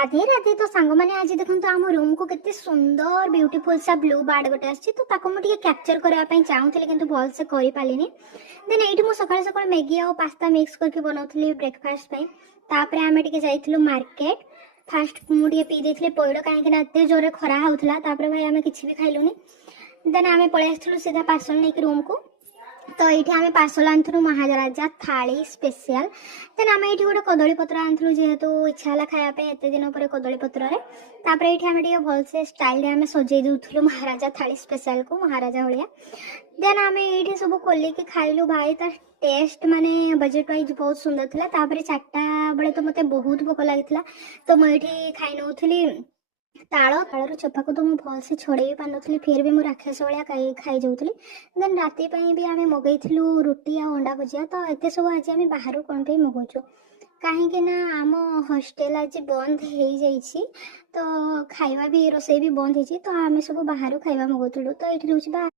राधे राधे। तो सांग मैंने आज देखो आम रूम को कितने सुंदर ब्यूटीफुल सा ब्लू बार्ड गोटे आसी तो मुझे कैप्चर करने चाहूली कि भल से कर पारे। देन ये सकाल सकाल मैगी और पास्ता मिक्स करके बनाऊली ब्रेकफास्ट आम टे मार्केट। फास्ट मुझे पी दे पैड़ कहीं एत जोर खरा होता भाई आम कि भी खाइलुनी। देन आम पलि आसलु सीधा पार्सल नहीं रूम को। तो ये आम पार्सल आनू महाराजा थाली स्पेशल। देन आम ये गोटे कदली पत्र आनू जेहेतु इच्छा है खायापी एत दिन पर कदली पत्र ये आम भलसे स्टाइल आम सजे दूलु महाराजा थाली स्पेशल को महाराजा भाया। देन आम ये सब खोलिकी खाइलु भाई तार टेस्ट माने बजेट वाइज बहुत सुंदर था। 4टा बेले तो मत बहुत भोक लगी तो मुझे खाई नौली ताड़ चोपा को तो मुझे भल से छड़े पार नी फिर भी मुझे राक्षस भाया खाई जाऊली। देन राति भी आम मगेलु रुटी आ अंडा भुजिया। तो एत सब आज आम बाहर कौन पे मगाऊँ कहीं आम हॉस्टल आज बंद हो जाइए तो खाଇବା भी रोसई भी बंद हो तो आम सब बाहर खाଇବା मगाऊलु। तो ये